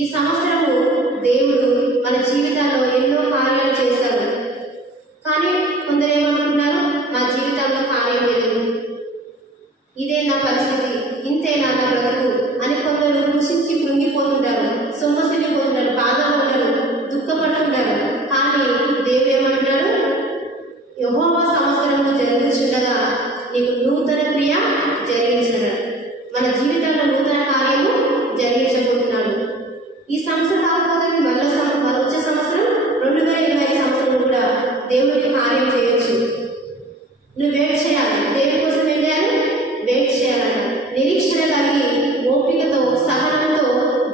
ఈ సంవత్సరము దేవుడు మన జీవితాల్లో ఎన్నో కార్యాలు చేశారు. కానీ కొందరు ఏమనుకున్నారు, మా జీవితంలో కార్యం లేదు, ఇదే నా పరిస్థితి, ఇంతేనా నా బ్రతుకు అని కొందరు కృషించి కృంగిపోతుంటారు, సొమ్మసిల్లిపోతుంటారు, బాధగా ఉంటారు, దుఃఖపడుతుంటారు. కానీ దేవుడు ఏమంటాడు, యెహోవా సంవత్సరము జరిగించుండగా నీకు నూతన క్రియ జరిగించడు. మన జీవితంలో నూతన కార్యము జరిగించబోతున్నాడు. ఈ సంవత్సరం కాకపోతే వచ్చే సంవత్సరం 2025 సంవత్సరం కూడా దేవుడి కార్యం చేయొచ్చు. నువ్వు వెయిట్ చేయాలి, దేవుడి కోసం ఏం చేయాలి, వెయిట్ చేయాలట. నిరీక్షణ కలిగి ఓపికతో సహనంతో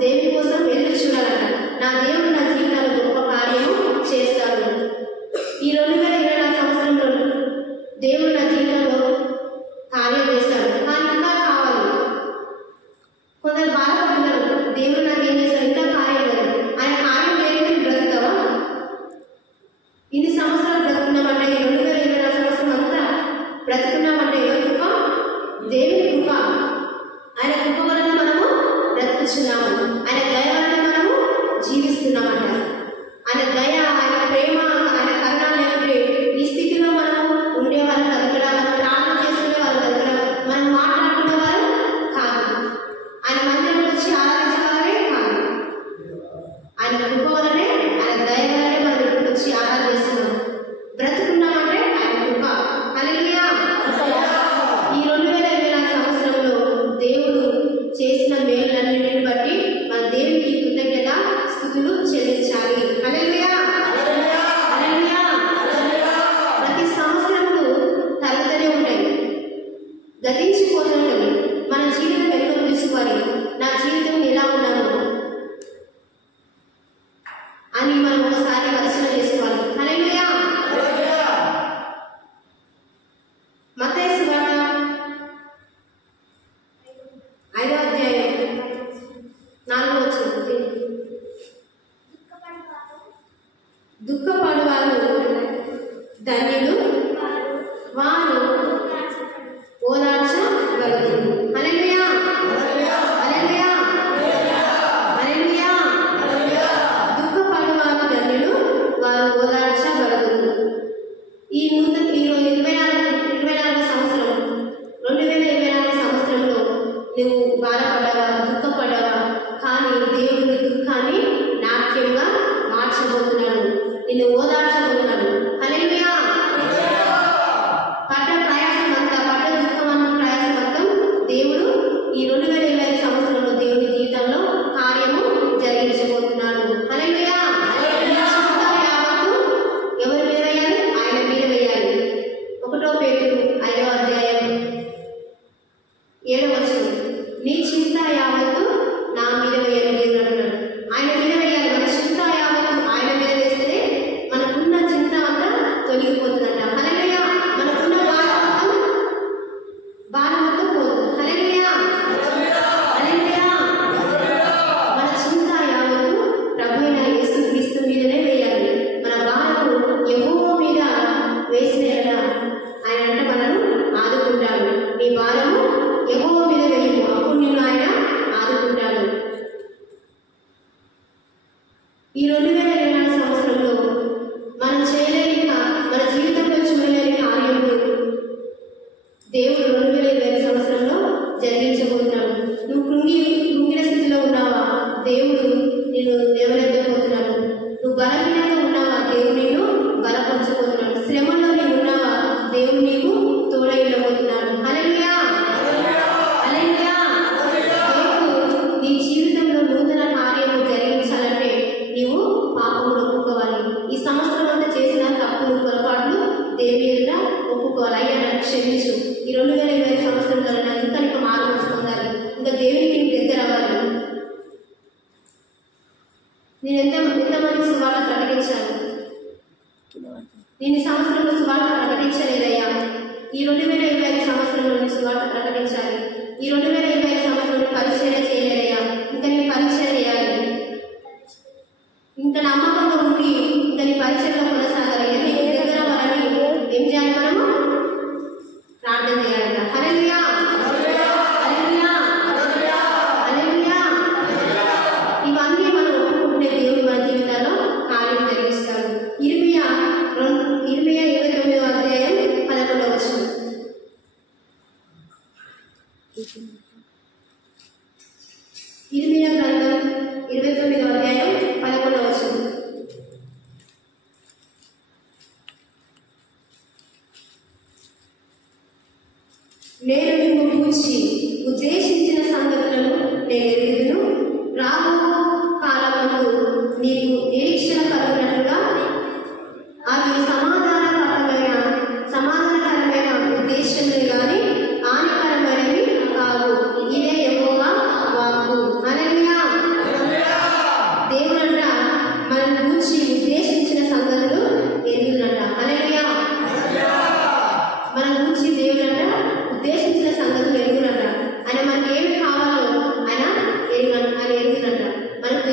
దేవుడి కోసం ఎదురు చూడాలట. నా దేవుడు నా జీవితంలో గొప్ప కార్యము చేస్తాడు. ఈ 2024 సంవత్సరంలో దేవుడు నా జీవితంలో కార్యం చేస్తాడు, కానీ ఇంకా కావాలి. కొందరు బాధపడుతున్నారు, దేవుడు నాకు ఏం చేస్తాడు, ఇంకా కార్యం లేదు. ఆయన కార్యం లేని బ్రతుకుతావా? ఇన్ని సంవత్సరాలు బ్రతుకున్నామంటే 2024 సంవత్సరం అంతా బ్రతుకున్నామంటే ఎవరి కృప? దేవుని కృప. ఆయన కృప వలన మనము బ్రతుకుతున్నాము, ఆయన దయ వలన మనము జీవిస్తున్నామంట. ఆయన దయ, ఆయన ప్రేమ, ఆయన కరుణ లేకపోతే ఈ స్థితిలో మనము ఉండేవారు కాదు, ఇక్కడ మనం ప్రార్థన చేసుకునేవారు కాదు, ఇక్కడ మనం మాట్లాడుకునేవారు కాదు, ఆయన మందిరంలో వచ్చి ఆరాధించేవారే కాదు. ఆయన కృప వలనే, ఆయన దయ వలనే మనం ఇక్కడికి వచ్చి ఆరాధిస్తున్నాం, బ్రతుకున్నామంటే ఆయన కృప. హల్లెలూయా. ఈ 2024 సంవత్సరంలో దేవుడు చేసిన మేలులన్నింటిని బట్టి మన దేవునికి కృతజ్ఞత స్తుతులు చెల్లించాలి. హల్లెలూయా. హల్లెలూయా. ప్రతి సంవత్సరములు తరుగుతూనే ఉంటాయి, గతించిపోతూ ఉంటాయి. మన జీవితం వెనుక తీసుకోవాలి, నా జీవితం ఎలా ఉన్నాను అని మనం ఒకసారి పరిశీలన చేసుకోవాలి. హల్లెలూయా. మత్తయి సువార్త 5వ అధ్యాయం 4వ వచనం. దుఃఖపడువారు ధన్యులు, వారు ఓదార్చబడుదురు. హల్లెలూయా. హల్లెలూయా. హల్లెలూయా. దుఃఖపడువారు ధన్యులు, వారు ఓదార్చబడుదురు. ఈ 2024 సంవత్సరం 2024 సంవత్సరంలో నువ్వు బాధపడ్డావా, దుఃఖపడ్డావా? కానీ దేవుడు నీ దుఃఖాన్ని నాట్యంగా మార్చబోతున్నాడు, నిన్ను ఓదార్చబోతున్నాడు. హల్లెలూయా. పడ్డ ప్రయాసం అంతా, పడ్డ దుఃఖం అన్న ప్రయాసం మొత్తం దేవుడు ఈ 2025 సంవత్సరంలో దేవుడి జీవితంలో కార్యము జరిగించబోతున్నాడు. హల్లెలూయా. యావత్తు ఎవరి మీద వేయాలి? ఆయన మీద వేయాలి. 1 పేతురు 5వ అధ్యాయం 7వ వచనం. నీ చింత యావత్తు నా మీద వేయాలి దేవుడు అంటున్నాడు. ఆయన మీద వేయాలి. మన చింత యావత్తు ఆయన మీద వేస్తే మనకున్న చింత అంతా తొలగిపోతుందంట. హల్లెలూయా. మనకున్న భారం మొత్తం పోదు. హల్లెలూయా. హల్లెలూయా. మన చింత యావత్తు ప్రభువైన యేసుక్రీస్తు మీదనే వేయాలి. మన భారము యెహోవా మీద వేసిన ఆయన అంటే మనను ఆదుకుంటాడు. నీ భారము యెహోవా మీద వేయము, అప్పుడు నిన్ను ఆయన ఆదుకుంటాడు. ఈ 2024 సంవత్సరంలో మనం చేయలేని, మన జీవితంలో చూడలేని కార్యములు దేవుడు 2025 సంవత్సరంలో జరిగించబోతున్నాడు. నువ్వు కృంగిన స్థితిలో ఉన్నావా? దేవుడు నిన్ను లేవనెత్తబోతున్నాడు. నువ్వు బలహీనంగా ఉన్నావా? దేవుడు నిన్ను బలపరచబోతున్నాడు. శ్రమలో నీవు ఉన్నావా? దేవుడు నీకు తోడై ఉండబోతున్నాడు. హల్లెలూయా. హల్లెలూయా. దేవుడు నీ జీవితంలో నూతన కార్యము జరిగించాలంటే నీవు పాపములు ఒప్పుకోవాలి. ఈ సంవత్సరం అంతా చేసిన తప్పులు, పొరపాట్లు దేవుని ఎదుట ఒప్పుకోవాలి. అయ్యా నాకు క్షమించు, ఈ 2025 సంవత్సరంలో నాకు ఇంకా మార్గం పొందాలి, ఇంకా దేవునికి దగ్గర అవ్వాలి. నేను ఎంతమంది సువార్త ప్రకటించాను? నేను ఈ సంవత్సరంలో సువార్త ప్రకటించలేదయ్యా. ఈ 2025 సంవత్సరంలో నేను సువార్త ప్రకటించాలి. ఈ 2025 సంవత్సరంలో పరిచర్య చేయలేదయ్యా, ఇంకా నేను పరిచర్య చేయాలి. ఇంకా నమ్మకంగా ఉండి ఇంకా నీ పరిచర్యలో కొనసాగాలి. నీకు దగ్గర వాళ్ళని ఏం చేయాలి? మనము ప్రార్థన చేయాలంట. హల్లెలూయా. హల్లెలూయా. హల్లెలూయా. ఇవన్నీ ఇర్మీయా గ్రంథం 29వ అధ్యాయం 11వ వచనం. నేను నిన్ను గూర్చి ఉద్దేశించిన సంగతులను నేను ఎరుగుదును, రాబో కాలమందు నీకు నిరీక్షణ కలుగునట్లుగా అవి సమాధానకరమైన ఉద్దేశంలో కానీ హానికరమైనవి కావు. ఇదే యెహోవా వాక్కు. హల్లెలూయా. దేవుడంట మన గూర్చి ఉద్దేశించిన సంగతులు ఎరుగునంట. హల్లెలూయా. మన గూర్చి దేవుడంట ఉద్దేశించిన సంగతులు ఎరుగునంట. ఆయన మనకి ఏమి కావాలో ఆయన ఎరుగునంట. మనకు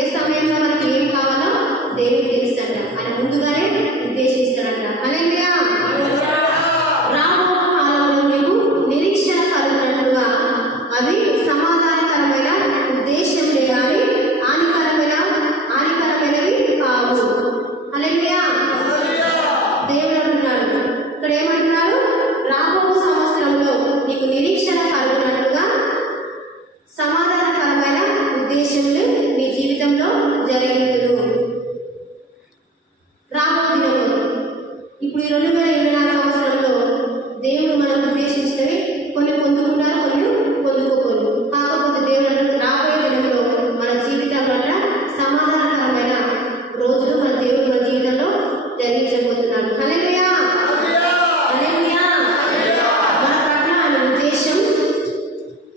ఏ సమయంలో మనకి ఏమి కావాలో దేవుడికి తెలుసంట. ఆయన ముందుగానే ఉద్దేశిస్తాడంట. హల్లెలూయా. రాబో కాలంలో నీకు నిరీక్షణ కలుగునట్లుగా అవి సమాధానకరమైన ఉద్దేశంలే కానీ హానికరమైనవి కావు. హల్లెలూయా. దేవుడు అంటున్నాడు ఇక్కడ ఏమంటున్నారు? రాబో సంవత్సరంలో నీకు నిరీక్షణ కలుగునట్లుగా సమాధానకరమైన ఉద్దేశములు నీ జీవితంలో జరిగిందును. రాబో దినము ఇప్పుడు ఈ 2024 సంవత్సరంలో దేవుడు మనం ఉద్దేశించినవి కొన్ని పొందుకుంటారు, కొన్ని పొందుకోరు. కాకపోతే దేవుడు రాబోయే దినంలో మన జీవితంలో సమాధానకరమైన రోజులు మన దేవుడు మన జీవితంలో జరిగించబోతున్నాడు. హల్లెలూయా. హల్లెలూయా. మన పట్ల ఆయన ఉద్దేశం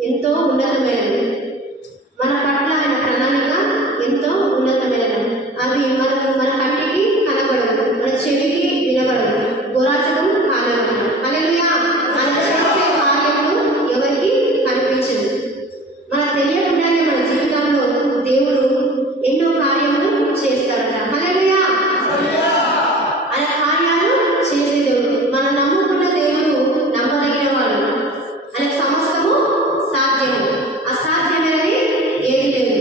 ఎంతో ఉన్నతమైనది. మన పట్ల ఆయన ప్రణాళిక ఎంతో ఉన్నతమైనది. అవి మన కంటికి కనబడదు, మన చెవికి వినబడదు, గోరాచకం కానబడదు. హల్లెలూయా. ఆయన చేసే కార్యములు ఎవరికి కనిపించదు. మనకు తెలియకుండానే మన జీవితంలో దేవుడు ఎన్నో కార్యములు చేస్తాడట. హల్లెలూయా. ఆయన కార్యాలు చేసే దేవుడు. మనం నమ్ముకున్న దేవుడు నమ్మదగిన వాడు. ఆయన సమస్తము సాధ్యము, అసాధ్యమైనది ఏది లేదు.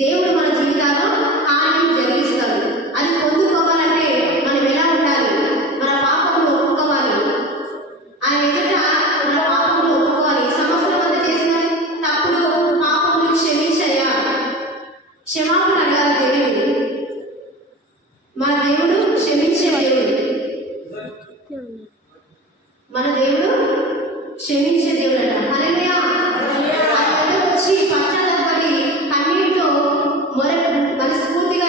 దేవుడు మన జీవితాల్లో కార్యం జరిగిస్తాడు. అది పొందుకోవాలంటే మనం ఎలా ఉండాలి? మన పాపములు ఒప్పుకోవాలి. ఆయన ఎదుట మన పాపములు ఒప్పుకోవాలి. ఈ సంవత్సరం అంతా చేసిన తప్పులు పాపములు క్షమించయ్యా, క్షమాపణ అడగాలి దేవుడు. మన దేవుడు క్షమించే దేవుడు. మన దేవుడు క్షమించే దేవుడు అంట. హల్లెలూయా. ఆయన వచ్చి పశ్చాత్తాపడి కన్నీటితో మనస్ఫూర్తిగా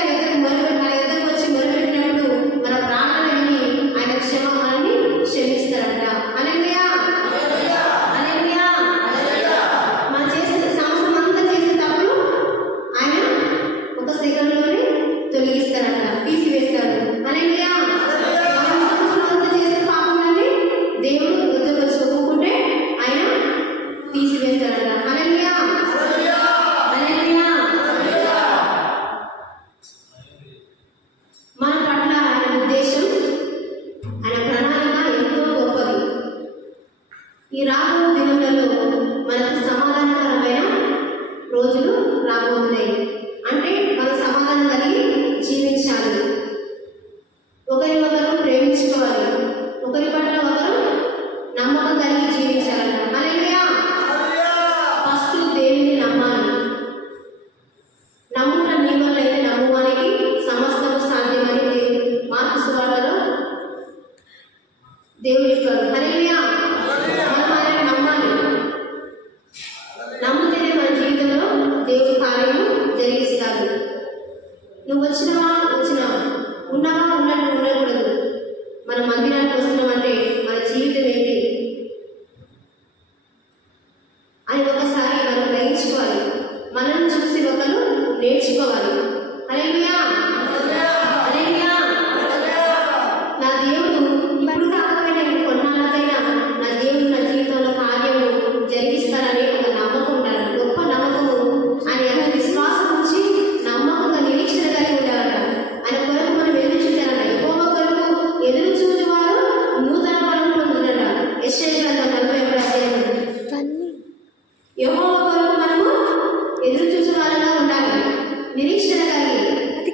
మన ఎదురు వచ్చి మొరపెట్టినప్పుడు మన ప్రార్థన విని ఆయన మనల్ని క్షమిస్తారంట. హల్లెలూయా. హల్లెలూయా. మనం చేసిన సంవత్సరం అంతా చేసిన తప్పులు ఆయన ఒక సెకండ్లోనే తొలగిస్తారంట, తీసివేస్తారు. హల్లెలూయా. మనం సంవత్సరం అంతా చేసిన పాపములన్నీ దేవుడు ఎదురు వచ్చి ఒప్పుకుంటే ఆయన తీసివేస్తారంట. హల్లెలూయా. హల్లెలూయా. మన పట్ల ఆయన ఉద్దేశం, ఆయన ప్రణాళిక ఎంతో గొప్పది. ఈ రాబో దినములలో మనకు సమాధానకరమైన రోజులు రాబోతున్నాయి. అంటే మనం సమాధానం కలిగి జీవించాలి, ఒకరినొకరు ప్రేమించుకోవాలి, ఒకరి పట్ల ఒకరు నమ్మకం కలిగి జీవించాలట. హల్లెలూయా. ఫస్ట్ దేవుని నమ్మాలి. నమ్ముట నీ వల్ల అయితే నమ్మువానికి సమస్తము సాధ్యమని మార్కు సువార్తలో దేవుడు చెప్పాడు. హల్లెలూయా. మనం ఆయన నమ్మాలి. నమ్మితేనే మన జీవితంలో దేవుడు కార్యము జరిగిస్తాడు. నువ్వు వచ్చినావా, ఉన్నావా, ఉన్నట్టు ఉండకూడదు. మన మందిరానికి వస్తున్నామంటే మన జీవితం ఏంటి అని ఒకసారి మనం గ్రహించుకోవాలి. మనల్ని చూసి ఒకరు నేర్చుకోవాలి. హల్లెలూయా. హల్లెలూయా. నా దేవుడు ఇప్పుడు కాకపోయినా కొన్నాళ్ళకైనా నా దేవుడు నా జీవితంలో కార్యము జరిగిస్తారని ఒక నమ్మకం ఉండాలి. గొప్ప నమ్మకము. ఆయన విశ్వాసం ఉంచి నమ్మకంగా నిరీక్షణ కలిగి ఉండాలట. ఆయన కొరకు మనం ఎదురు చూడాలట. యెహోవా కొరకు ఎదురు చూసేవారు నూతన బలం పొందుతారట. యెషయా గ్రంథం 41వ అధ్యాయం. యెహోవా కొరకు మనము ఎదురు చూసే వాళ్ళగా ఉండాలి, నిరీక్షణ కలిగి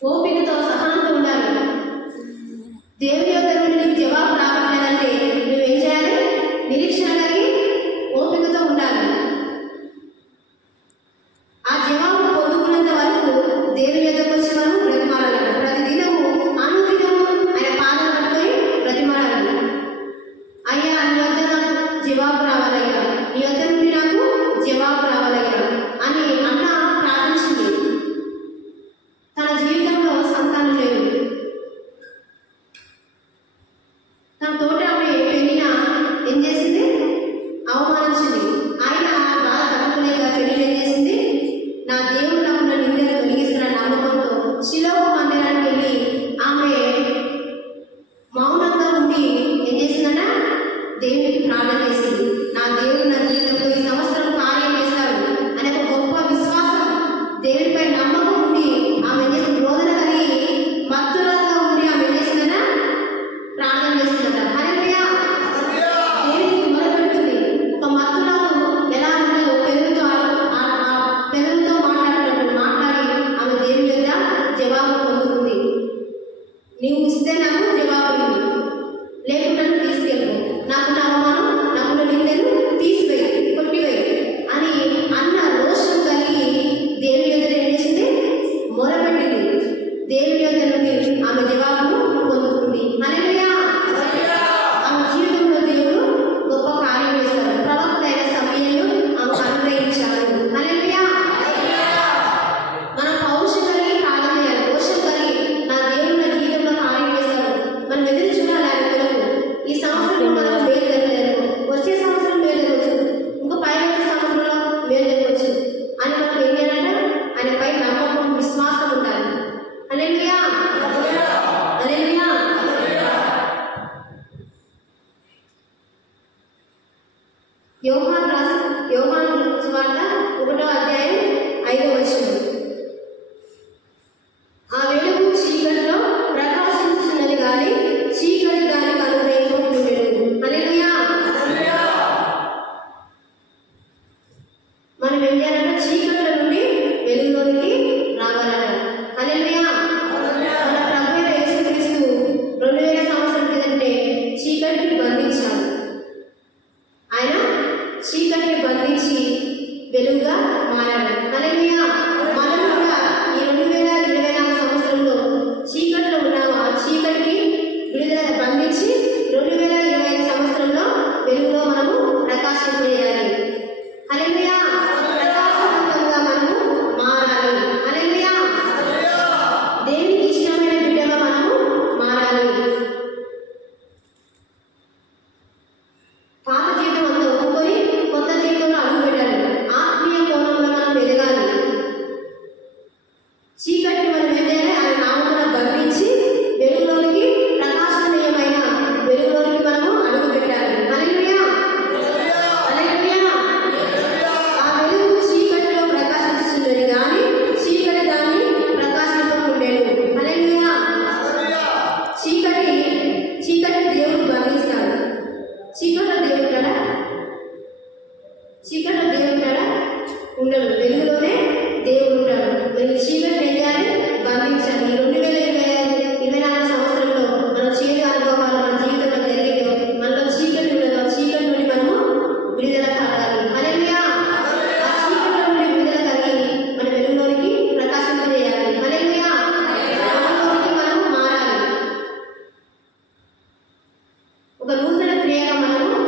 ఓపికతో సహనంతో ఉండాలి. దేవుని యొక్క నుండి నీకు జవాబు రావట్లేదంటే నువ్వేం చేయాలి? నిరీక్షణ కలిగి ఓపికతో ఉండాలి. మనం ఏం చేయాలంటే చీకట్ల నుండి వెలుగులోనికి రావాలట. హల్లెలూయా. మన ప్రభువైన యేసుక్రీస్తు 2000 సంవత్సరాల క్రితంటే చీకటిని బంధించాడు. ఆయన చీకటిని బంధించి వెలుగుగా మారాడు. హల్లెలూయా. మనం కూడా ఈ 2024 సంవత్సరంలో చీకట్లో ఉన్నాము. ఆ చీకటికి విడుదల బంధించి 2025 సంవత్సరంలో వెలుగులో మనము ప్రకాశింపజేయాలి. హల్లెలూయా. ప్రకాశవంతంగా మనము మారాలి. హల్లెలూయా. దేవునికి ఇష్టమైన బిడ్డగా మనము మారాలి. పాత జీవితం అంతా ఒప్పుకొని కొత్త జీవితంలో అడుగు పెట్టాలి. ఆత్మీయ కోణంలో మనం ఎదగాలి. చీకటిని మనం ఏం చేయాలి? ఆయన నామమున బంధించి వెలుగులోనికి ప్రకాశనీయమైన వెలుగులోనికి మనము అడుగు పెట్టాలి. హల్లెలూయా. హల్లెలూయా. ఆ వెలుగు చీకటిలో ప్రకాశించుచున్నది కానీ చీకటి దాన్ని ప్రకాశింపకుండేను. హల్లెలూయా. చీకటి దేవుడు బంధిస్తాడు. చీకటిలో దేవుడు కదా, చీకటిలో దేవుడు కదా ఉండడు. వెలుగులోనే దేవుడు ఉంటాడు. మరి చీకటి వెళ్ళాలి, బంధించాలి. ఈ 2024 సంవత్సరంలో మన చేదు అనుభవాలు మన జీవితంలో జరిగితే మనలో చీకటి ఉండదు. ఆ చీకటి నుండి మనము విడుదల కలగాలి. హల్లెలూయా. ఆ చీకటి నుండి విడుదల కలిగి మన వెలుగులోనికి ప్రకాశింపజేయాలి. హల్లెలూయా. వెలుగులోనికి మనము మారాలి. ఒక నూతన క్రియగా మనము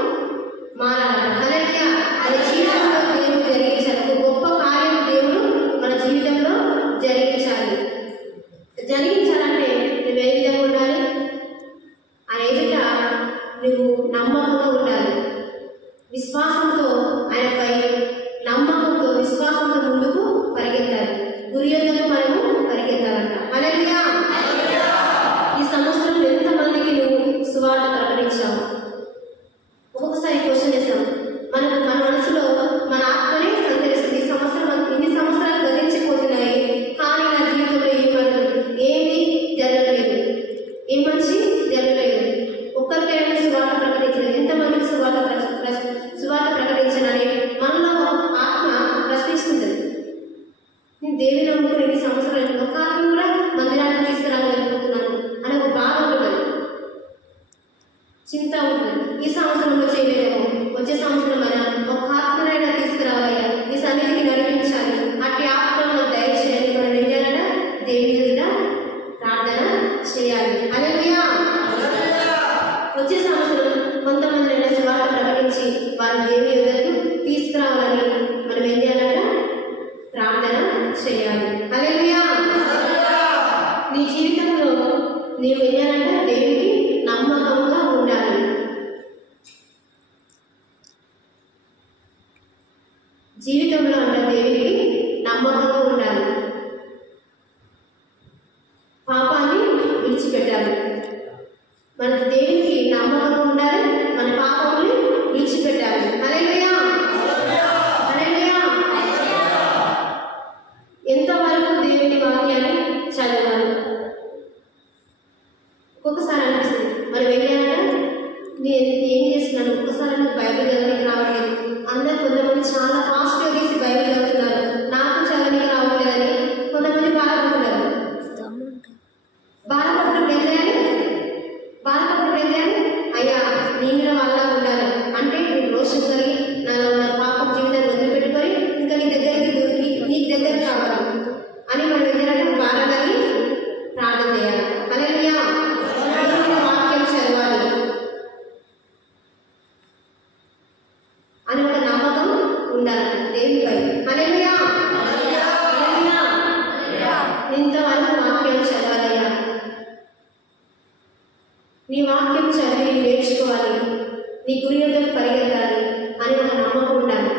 మారాలి. హల్లెలూయా. అది జీవితంలో దేవుడు జరిగించాలి. ఒక గొప్ప కార్యం దేవుడు మన జీవితంలో జరిగించాలి. జరిగించాలంటే నువ్వు ఏ విధంగా ఉండాలి? ఆయన ఎదుట నువ్వు నమ్మకంగా ఉండాలి. విశ్వాసంతో ఆయనపై నమ్మకంతో విశ్వాసంతో ముందుకు పరిగెత్తాలి. గురి యొద్దకు మనము పరిగెత్తాలంట. హల్లెలూయా. ఈ సంవత్సరం ఎంతమందికి నువ్వు సువార్త ప్రకటించావు? ఒక్కొక్కసారి క్వశ్చన్ చేస్తాం. మన మనసులో మన ఆత్మనే సంచరిస్తుంది. ఈ సంవత్సరం ఇన్ని సంవత్సరాలు గతించిపోతున్నాయి, కానీ నా జీవితంలో ఏమీ జరగలేదు, ఏ మంచి జరగలేదు. ఒక్కరికైనా సువార్త ప్రకటించలేదు. ఎంతమందికి సువార్త ప్రకటించాలని మనలో ఆత్మ ప్రశ్నిస్తుంటుంది. నేను దేవుని నమ్ముకుని ఎన్ని సంవత్సరాలు ఒక ఆత్మ కూడా మందిరాన్ని తీసుకురాగలిగిపోతున్నాను అని ఒక బాధ ఉంటుంది, చింత ఉంటుంది. ఈ సంవత్సరంలో చేయలేము, వచ్చే సంవత్సరం అయినా ఒక ఆత్మనైనా తీసుకురావాలయ్యా, ఈ సన్నిధికి నడిపించాలి. అట్టి ఆత్మను దయచేయాలి. మనం ఏం చేయాలంటే దేవుని ఎదుట ప్రార్థన చేయాలి. హల్లెలూయా. వచ్చే సంవత్సరం కొంతమంది అయినా సువార్త ప్రకటించి వారి దేవుని ఎదుటకు తీసుకురావాలని మనం ఏం చేయాలంటే ప్రార్థన చేయాలి. హల్లెలూయా. నీ జీవితంలో నీవు ఏం చేయాలంటే దేవునికి నమ్మకంగా ఉండాలి. జీవితంలో అంటే దేవునికి నమ్మకంగా ఉండాలి. పాపాన్ని విడిచిపెట్టాలి. మన దేవునికి నమ్మకంగా ఉండాలి. మన పాపాన్ని విడిచిపెట్టాలి. హల్లెలూయా. హల్లెలూయా. ఎంతవరకు దేవుని వాక్యాన్ని చదవాలి? ఒక్కొక్కసారి అనిపిస్తుంది మనం వెళ్ళాలంటే నేను ఏం చేస్తున్నాను, ఒక్కసారి నాకు బైబిల్ చదవడానికి రావట్లేదు. అందరు కొంతమంది చాలా ఫాస్ట్గా తీసి బైబిల్ చదువుతున్నారు, నాకు చదవడానికి రావట్లేదని కొంతమంది బాధపడుతున్నారు. బాధపడుతున్నప్పుడు ఏం చేయాలి? బాధపడుతున్నప్పుడు ఏం చేయాలి? అయ్యా నీ మీద వాళ్ళ ఉండాలి అంటే నేను రోజు కలిగి నాలో ఉన్న పాపం జీవితాన్ని వదిలిపెట్టుకొని ఇంకా నీ దగ్గరికి రావాలి అని మనం ఏం చేయాలంటే బాధ కలిగి ప్రార్థన చేయాలి. హల్లెలూయా. వాక్యం చదవాలి అని ఒక నమ్మకం ఉండాలి దేవునిపై. హల్లెలూయా. ఇంతవరకు వాక్యం చదవాలయ్యా, నీ వాక్యం చదివి నేర్చుకోవాలి, నీ గురి యొద్దకు పరిగెత్తాలి అని ఒక నమ్మకం ఉండాలి.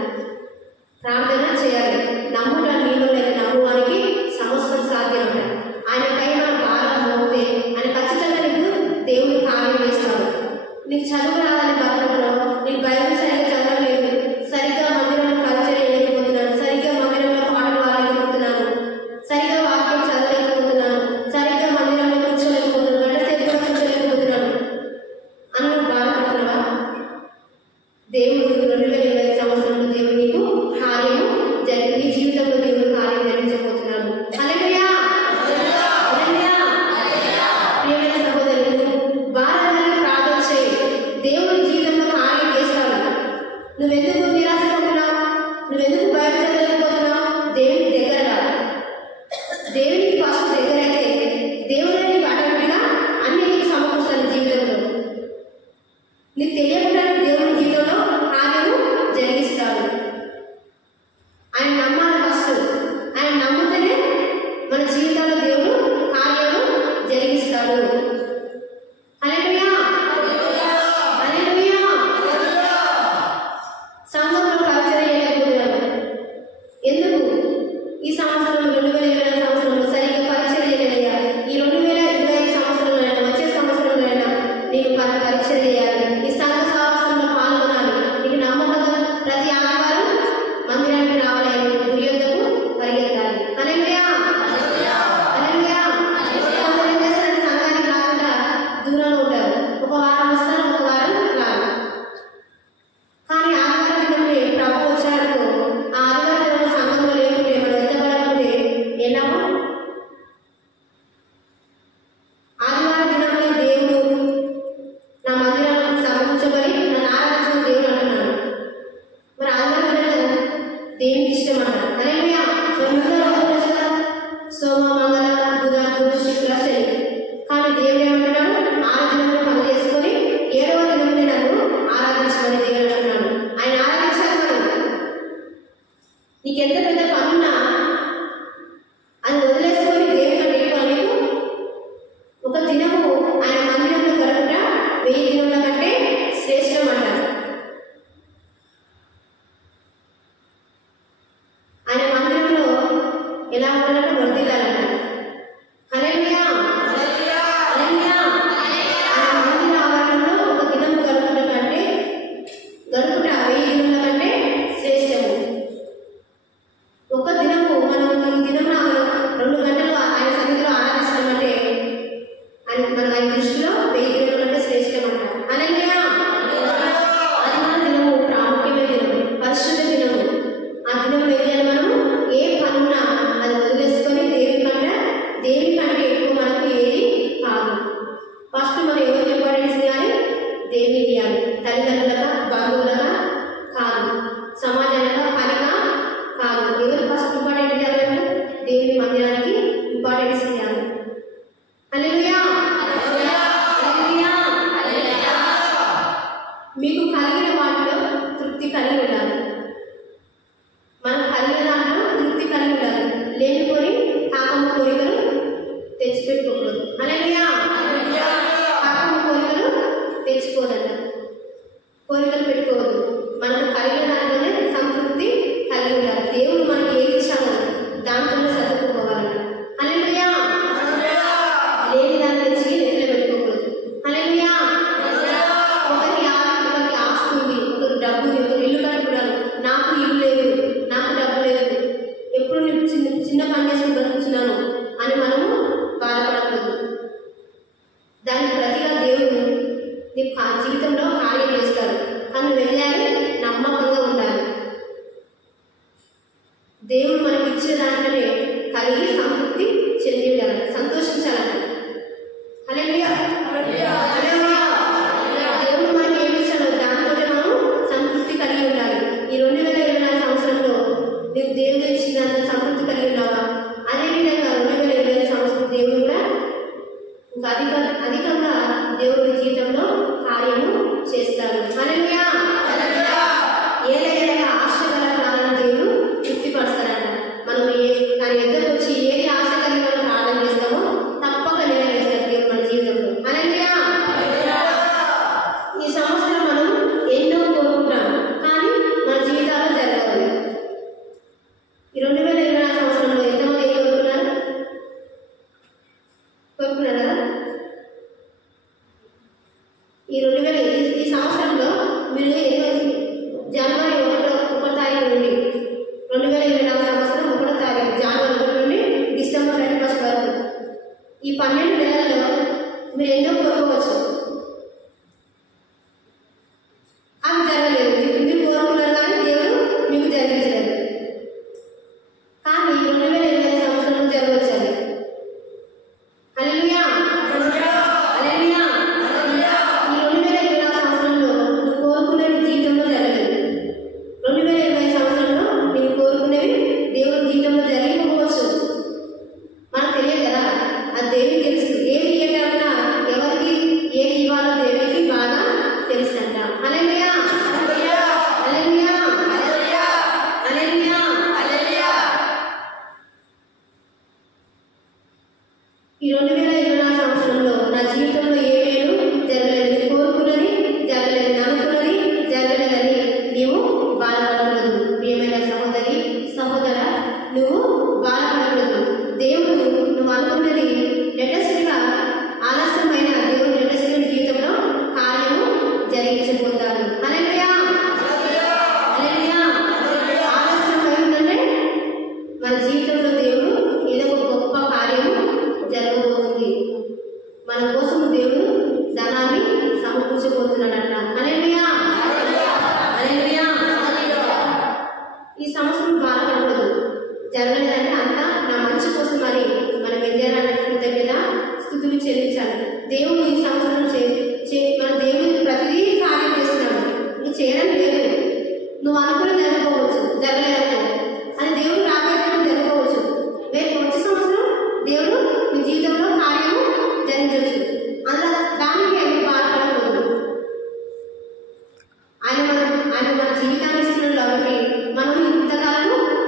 ప్రార్థన చేయాలి. నమ్ముట నీలో లేదా నమ్మువానికి సమస్తం సాధ్యం అంట. ఆయన పైన భారం మోపితే ఆయన ఖచ్చితంగా నీకు దేవుని కార్యం చేస్తాడు. నీకు చదువు రాదని బాధపడతావు, నీకు బైబిల్ సరిగ్గా చదవలేదు, సరిగ్గా మందిరంలో పరిచయం చేయలేకపోతున్నాను, సరిగ్గా మందిరంలో పాటలు పాడలేకపోతున్నాను, సరిగ్గా వాక్యం చదవలేకపోతున్నాను, సరిగ్గా మందిరంలో కూర్చోలేకపోతున్నాను, గంట సేపు కూర్చోలేకపోతున్నాను అని నువ్వు బాధపడుతున్నావా? దేవుడు 2025 సంవత్సరం దేవునికి ఇష్టం అంటారు. హల్లెలూయా. సోమ మంగళ బుధ గురు శుక్ర శని. కానీ దేవుడు ఏమంటున్నాడు? 6 దినములు పని చేసుకొని 7వ దినముని నన్ను ఆరాధించమని దేవుడు అంటున్నాడు. ఆయన ఆరాధించాలి. నీకు ఎంత పెద్ద పనున్నా అది వదిలేసుకొని దేవుని కంటే ఎక్కువ నీకు ఒక దినము ఆయన మందిరంలో గడుపుట 1000 దినముల కంటే శ్రేష్టం అంటారు. ఆయన మందిరంలో ఎలా ఉండాలంటే వర్ధిల్లాలంట. హల్లెలూయా. హల్లెలూయా. ఆయన మందిర ఆవరణలో ఒక దినము గడుపుట 1000 దినముల కంటే శ్రేష్టము. ఒక దినము మనం ఈ దినం 2 గంటలు ఆయన సన్నిధిలో ఆరాధిస్తామంటే ఆయన దృష్టిలో 1000 దినముల కంటే శ్రేష్టం అంటారు. హల్లెలూయా. ఆదివారం దినము ప్రాముఖ్యమైన దినము, పరిశుద్ధ దినము. ఆ దినం వెళ్ళాలి. మనం ఏ పనున్నా అది వదిలేసుకొని దేవుని కంటే ఎక్కువ మనకు ఏది కాదు. ఫస్ట్ మనం ఎవరికి ఇంపార్టెన్స్ ఇవ్వాలి? దేవునికి ఇవ్వాలి. తల్లిదండ్రులగా, బంధువులుగా కాదు, సమాజంగా, పనిగా కాదు. ఎవరు ఫస్ట్ ఇంపార్టెంట్ ఇవ్వాలంటే దేవుని మందిరానికి ఇంపార్టెన్స్ ఇవ్వాలి. హల్లెలూయా. మీకు కలిగిన వాటిలో తృప్తి కలిగి ఉండాలి. మనం కలిగిన దాంట్లో తృప్తి కలిగి ఉండాలి. లేనిపోయి కాకమ్మ కోరికలు తెచ్చిపెట్టుకోకూడదు. హల్లెలూయా. కాకమ్మ కోరికలు తెచ్చుకోదంట. కోరికలు పెట్టుకోవద్దు. మనకు కలిగిన దాంట్లోనే సంతృప్తి కలిగి ఉండాలి. దేవుడు మనకి ఏది ఇచ్చామో దాంట్లోనే సర్దుకుపోవాలంట. హల్లెలూయా. లేని దాన్ని తెచ్చి నెత్తిలో పెట్టుకోకూడదు. హల్లెలూయా. ఒకరికి ఆస్తి ఉంది, ఒకరు డబ్బు ఉంది, ఒకరు ఇల్లు కట్టుకున్నారు. నాకు ఇల్లు లేదు, నాకు డబ్బు లేదు, ఎప్పుడు నేను చిన్న పని చేసుకుని బతుకుతున్నాను అని మనము బాధపడకూడదు. దానికి ప్రతిగా దేవుడు నీ జీవితంలో కార్యం చేస్తాడు. కానీ వెళ్ళాలి, నమ్మకంగా ఉండాలి. దేవుడు మనకి ఇచ్చిన దాంట్లోనే కలిగి సంతృప్తి చెంది ఉండాలి, సంతోషించాలంట. హల్లెలూయా. దేవుడు మనకి ఏమి ఇచ్చాడో దాంతోనే మనం సంతృప్తి కలిగి ఉండాలి. ఈ 2024 సంవత్సరంలో నువ్వు దేవుడు ఇచ్చిన సంతృప్తి కలిగి ఉన్నావా? అదేవిధంగా 2025 సంవత్సరం దేవుడు కూడా ఇంకా అధికంగా దేవుడి జీవితంలో కార్యము చేస్తాడు. హల్లెలూయా. ఏదైనా ఆశ గల ప్రాణాలను దేవుడు తృప్తిపరుస్తాడంట. మనం దాని ఎద్దకు వచ్చి ఏది ఆశ కలిగి మనం ప్రార్థన చేస్తామో తప్పక నెరవేరుస్తాడు దేవుడు మన జీవితంలో. హల్లెలూయా. ఈ సంవత్సరం మనం ఎన్నో కోరుకుంటాం, కానీ మన జీవితాల్లో జరగదు. ఈ 2024 సంవత్సరంలో ఎంతమంది ఏం కోరుకున్నారు? కోరుకున్నారు కదా? ఈ సంవత్సరంలో మీరు జనవరి 1వ తారీఖు నుండి 2024 సంవత్సరం 1వ తారీఖు జనవరి 1 నుండి డిసెంబర్ 31 వరకు ఈ 12 నెలల్లో మీరు ఎన్నో కోరుకోవచ్చు. అవి జరగలేదు. మీరు కోరుకున్నారు కానీ దేవుడు మీకు జరిగించలేదు. కానీ 2025 సంవత్సరంలో జరగవచ్చాలి. హల్లెలూయా. హల్లెలూయా. ఈ 2024 సంవత్సరంలో నువ్వు కోరుకునేవి జీవితంలో జరగలేదు. 2025 సంవత్సరంలో నువ్వు కోరుకునేవి దేవుడి జీవితంలో జరిగిపోవచ్చు. మనకు తెలియదు కదా, అది దేవుడికి తెలుసు. ఏది ఇవ్వటన్నా ఎవరికి ఏది ఇవ్వాలో దేవుడికి బాగా తెలుసు అంట. హల్లెలూయా. హల్లెలూయా. హల్లెలూయా. ఈ 2024 సంవత్సరంలో నా జీవితంలో ఏమేమి జరగలేదు, కోరుకున్నది జరగలేదు, నమ్ముకున్నది జరగలేదని నీవు బాధపడకూడదు. ప్రియమైన సహోదరి, సహోదర, నువ్వు బాధపడకూడదు. దేవుడు నువ్వు అనుకున్నది లేటెస్ట్గా ఆలస్యమైన దేవుడు లేటెస్ట్ జీవితంలో కార్యము జరిగించబోతాడు. హల్లెలూయా. హల్లెలూయా. ఆలస్యం అయిందంటే మన జీవితంలో దేవుడు ఏదో ఒక గొప్ప కార్యము జరగబోతుంది. మన కోసం దేవుడు ధనాన్ని సమకూర్చబోతున్నాడట. హల్లెలూయా. హల్లెలూయా. ఈ సంవత్సరం బాధపడకూడదు. జరగలేదంటే అంతా నా మంచి కోసం అని మనం కృతజ్ఞత స్తుతులు చెల్లించాలి. దేవుడు ఈ సంవత్సరం మన దేవుడు ప్రతిదీ కార్యం చేస్తున్నాడు. నువ్వు చేయడం లేదు, నువ్వు అనుకుని జరగకపోవచ్చు, జరగలేదు.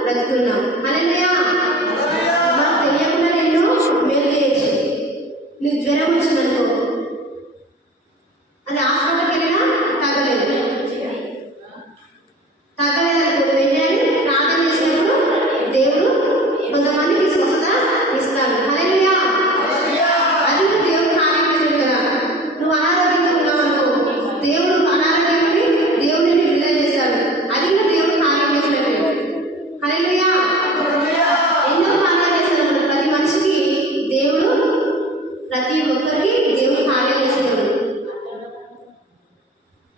బ్రతుకున్నాం. హల్లెలూయా. మాకు తెలియకుండా ఎన్నో మేలు చేయొచ్చు. నీకు జ్వరం వచ్చిందనుకో, అది హాస్పిటల్కి వెళ్ళినా తగ్గలేదు. తగ్గలేదనుకో ఏం చేయాలి? ప్రార్థన చేసినప్పుడు దేవుడు కొంతమందికి స్వస్థత ఇస్తాడు. హల్లెలూయా. అది దేవుడు కార్యం చేశాడు కదా. నువ్వు అనారోగ్యంగా ఉన్నావు అనుకో, దేవుడు అనారోగ్యం నుండి దేవుడిని విడుదల చేస్తాడు. అది కూడా దేవుడు కార్యం చేసినట్టే. హల్లెలూయా. ఎన్నో కార్యాలు చేస్తాడు. ప్రతి మనిషికి దేవుడు, ప్రతి ఒక్కరికి దేవుడు కార్యం చేస్తాడు.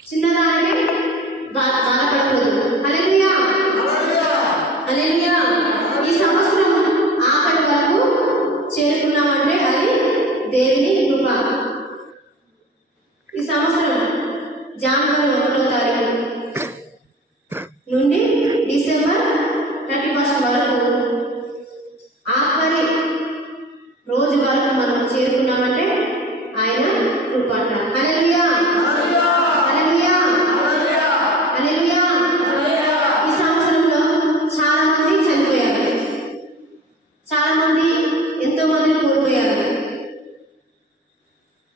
చిన్నదానికే బాధపడకూడదు. హల్లెలూయా. హల్లెలూయా. ఈ సంవత్సరం ఆఖరి వరకు చేరుకున్నామంటే అది దేవుని కృప. ఈ సంవత్సరం జనవరి 1వ తారీఖు నుండి డిసెంబర్ 31 వరకు ఆఖరి రోజు వరకు మనం చేరుకున్నామంటే ఆయన కృప అంట. హల్లెలూయా. హల్లెలూయా. హల్లెలూయా. ఈ సంవత్సరంలో చాలా మంది చనిపోయారు. చాలా మంది, ఎంతో మంది కోల్పోయారు.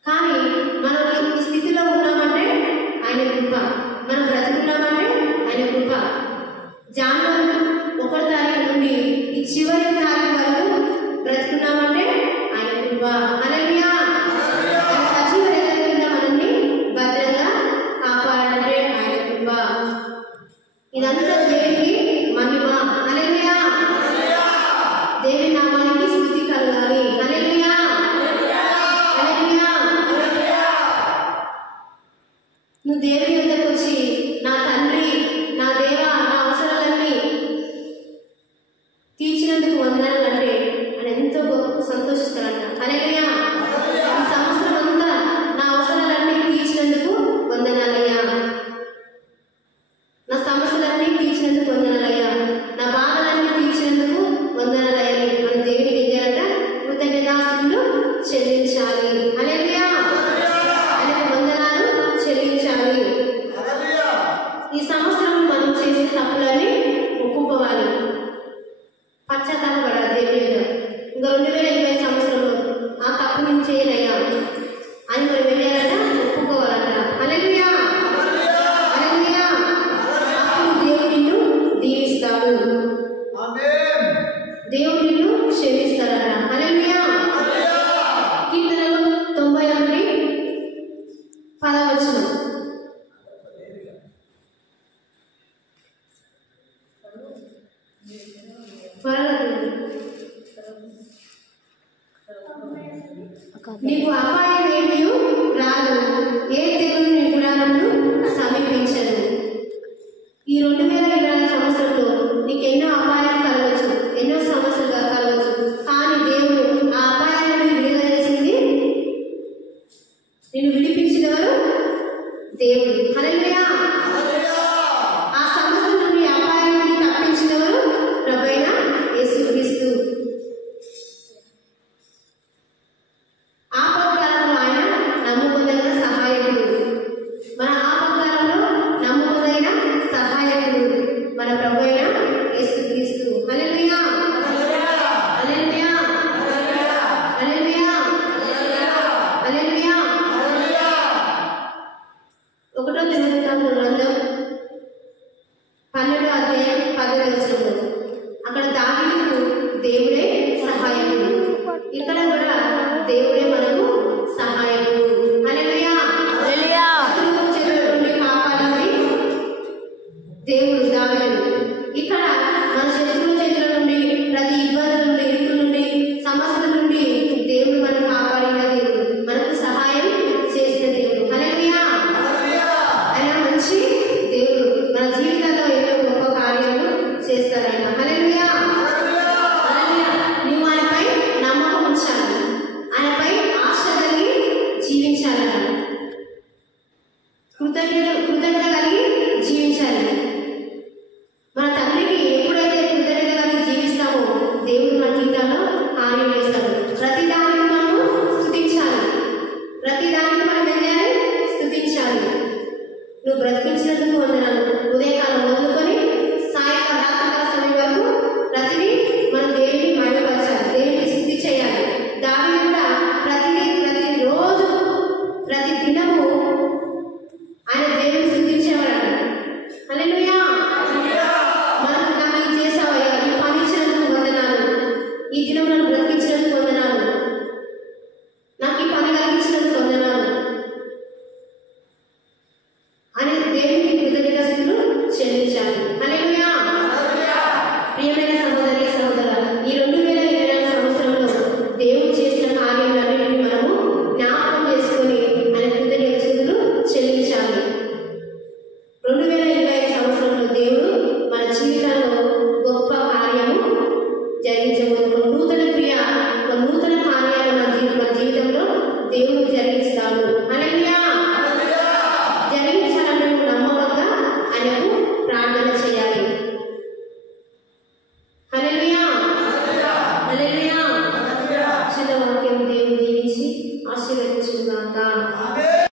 కానీ మనం ఈ స్థితిలో ఉన్నామంటే ఆయన కృప. మనం బ్రతుకున్నామంటే ఆయన కృప. జనవరి 1వ తారీఖు నుండి ఈ చివరి తారీఖు వరకు బ్రతుకున్నామంటే ఆయన కృప. హల్లెలూయా. ఆయన సజీవ రేఖల కింద మనల్ని భద్రంగా కాపాడాలంటే ఆయన కృప. ఇదంతా దేవునికి మహిమ. హల్లెలూయా. దేవుని నామానికి స్తుతి కలగాలి. హల్లెలూయా. హల్లెలూయా. నువ్వు దేవుని యొద్దకు వచ్చి, నా తండ్రి, నా దేవా, నా అవసరాలన్నీ తీర్చినందుకు వందనాలు అంటే ఆయన ఎంతో సంతోషిస్తాడంట. హల్లెలూయా. ఈ సంవత్సరం అంతా నా అవసరాలన్నీ తీర్చినందుకు వందనాలయ్యా. నా సమస్యలన్నీ తీర్చినందుకు వందనాలయ్యా. నా బాధలన్నీ తీర్చినందుకు వందనాలయ్యా. మన దేవునికి ఏం చేయాలంట? కృతజ్ఞతాస్తుతులు చెల్లించాలి. హల్లెలూయా. ఆయనకు వందనాలు చెల్లించాలి. ఈ సంవత్సరం మనం చేసిన తప్పులని ఒప్పుకోవాలి. పశ్చాత్తాపపడాలి దేవుని యొక్క. ఇంకా 2020 సంవత్సరంలో ఆ తప్పు నేను చేయనయ్యా అని మనం ఏం చేయాలంట? ఒప్పుకోవాలంట. హల్లెలూయా. హల్లెలూయా. అప్పుడు దేవుడు నిన్ను దీవిస్తాడు. దేవుడు నిన్ను క్షమిస్తాడట. హల్లెలూయా. కీర్తనలు 91:10. నీకు అపాయం ఏమీ రాదు, ఏ తెగులు నీ గుడారమును సమీపించదు. ఈ 2020 సంవత్సరంలో నీకు ఎన్నో అపాయాలు కలగచ్చు, ఎన్నో సమస్యలు కలగచ్చు. కానీ దేవుడు ఆ అపాయాలను విడుదల చేసింది, నిన్ను విడిపించినవారు దేవుడు. హల్లెలూయా. ఆ సమస్య నుండి, అపాయం నుండి తప్పించినవారు ప్రభువైన యేసుక్రీస్తు. ఆపత్కాలంలో ఆయన నమ్ముకున్న సహాయకుడు. మన ఆపత్కాలంలో నమ్ముకున్న సహాయకుడు మన ప్రభువైన యేసుక్రీస్తు. హల్లెలూయా. హల్లెలూయా. హల్లెలూయా. హల్లెలూయా. 1వ దినవృత్తాంతం గ్రంథం 12వ అధ్యాయం 10వ వచనం. అక్కడ దావీదుకు దేవుడే సహాయకుడు, ఇక్కడ కూడా దేవుడే మనకు సహాయకుడు. హల్లెలూయా. హల్లెలూయా. శత్రువు చేతుల నుండి కాపాడింది దేవుడు దావీదును. ఇక్కడ మన ఏమైనా